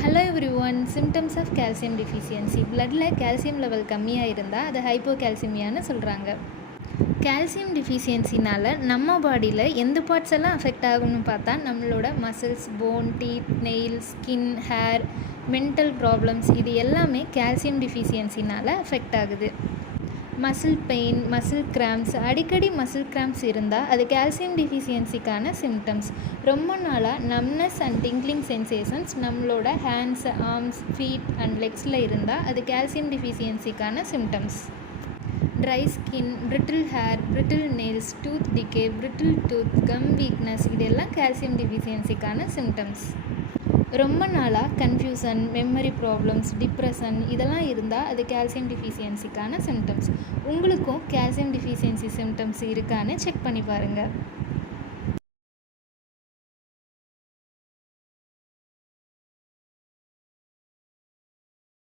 Hello everyone. Symptoms of calcium deficiency. பிளட்டில் calcium level கம்மியாக இருந்தால் அது ஹைப்போகால்சிமியான்னு சொல்கிறாங்க. கால்சியம் டிஃபிஷியன்சினால் நம்ம பாடியில் எந்த பார்ட்ஸ் எல்லாம் அஃபெக்ட் ஆகும்னு பார்த்தா நம்மளோட muscles, bone, teeth, nail, skin, hair, mental problems இது எல்லாமே கால்சியம் டிஃபிஷியன்சினால் அஃபெக்ட் ஆகுது. மசில் பெயின், மசில் கிராம்ப்ஸ், அடிக்கடி மசில் கிராம்ப்ஸ் இருந்தால் அது கால்சியம் டிஃபிஷியன்சிக்கான சிம்டம்ஸ். ரொம்ப நாளாக நம்னஸ் அண்ட் டிங்க்லிங் சென்சேஷன்ஸ் நம்மளோட ஹேண்ட்ஸ், ஆர்ம்ஸ், ஃபீட் அண்ட் லெக்ஸில் இருந்தால் அது கால்சியம் டிஃபிஷியன்சிக்கான symptoms. Dry skin, brittle hair, brittle nails, tooth decay, brittle tooth, gum weakness இதெல்லாம் கால்சியம் டிஃபிஷியன்சிக்கான சிம்டம்ஸ். ரொம்ப நாளாக கன்ஃபியூஷன், மெமரி ப்ராப்ளம்ஸ், டிப்ரெஷன் இதெல்லாம் இருந்தால் அது கால்சியம் டிஃபிஷியன்சிக்கான சிம்டம்ஸ். உங்களுக்கும் கால்சியம் டிஃபிஷியன்சி சிம்டம்ஸ் இருக்கான்னு செக் பண்ணி பாருங்கள்.